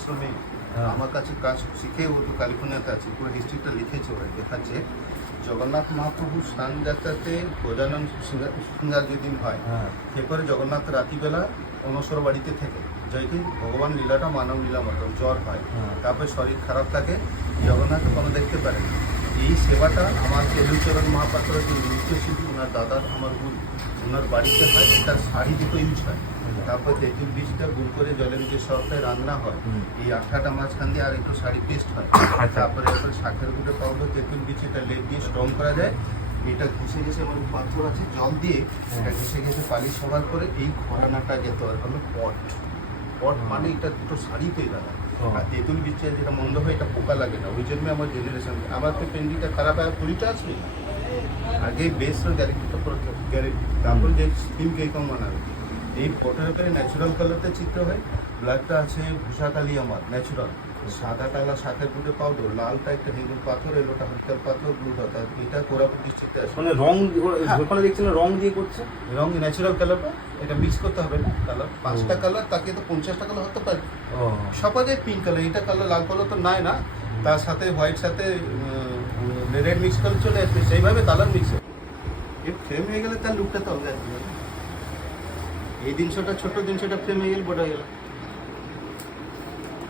শ্রমিক আমার কাছে কাজ শিখে ও তো ক্যালিফোর্নিয়াতে আছে, পুরো হিস্ট্রিটা লিখেছে, ওরা দেখাচ্ছে জগন্নাথ মহাপ্রভু স্নান যাত্রাতে গজানন শৃঙ্গার যেদিন হয় এরপরে জগন্নাথ রাত্রিবেলা অনসর বাড়িতে থেকে যেদিন ভগবান লীলাটা মানব লীলা মতো জ্বর হয়, তারপরে শরীর খারাপ থাকে, জগন্নাথ কোনো দেখতে পারে না। এই সেবাটা আমার কেলুচরণ মহাপাত্র যে নৃত্যশিল্পী ওনার দাদার আমার গুরু ওনার বাড়িতে হয়, তার শাড়ি দুটো ইউজ হয়। তারপর তেঁতুল বীজটা গুল করে জলের যে সরকারে রান্না হয়, এই আঠাটা মাঝখান দিয়ে আর একটু শাড়ি পেস্ট হয়, তারপরে শাকের গুঁড়ো পাউডার তেঁতুল বীজ এটা লেপ দিয়ে স্ট্রং করা যায়। এটা ঘষে ঘষে আমার পাথর আছে জল দিয়ে এটা ঘষে ঘষে পালিশ হওয়ার পরে এই ঘরানাটা যেত আর হলো পট। পট মানে এটা দুটো শাড়ি তৈরি হয়। আর তেঁতুল বীজটা যেটা মন্দ হয় এটা পোকা লাগে না, ওই জন্য আমার জেনারেশন আমার তো পেন্ডিংটা খারাপ হয়, কুড়িটা আছে আগে বেশ গ্যারেন্টিটা গ্যারেন্টি, তারপর যে স্কিম কিরকম বানাবে। এই পটের উপরে ন্যাচুরাল কালারটা চিত্র হয়, ব্ল্যাকটা আছে ভূষা কালি আমার ন্যাচুরাল, সাদাটা হলো শাকের গুঁড়ো পাউডার, লালটা একটা হিন্দুর পাথর, এলোটা হালকার পাথর, ব্লুটা তার এটা কোরাপুর ডিস্ট্রিক্টে আছে। মানে রং ওখানে দেখছেন রং দিয়ে করছে, রং ন্যাচুরাল কালারটা এটা মিক্স করতে হবে না, কালার 5টা কালার তাকে তো 50টা কালার হতে পারে, সবাই পিঙ্ক কালার, এটা কালার লাল কালার তো নাই না, তার সাথে হোয়াইট সাথে রেড মিক্স কালার চলে আসবে, সেইভাবে কালার মিক্স হবে। এই ফ্রেম হয়ে গেলে তার লুকটা তো হবে। এই জিনিসটা ছোট জিনিসটা ফ্রেম হয়ে গেলে বড় হয়ে গেল।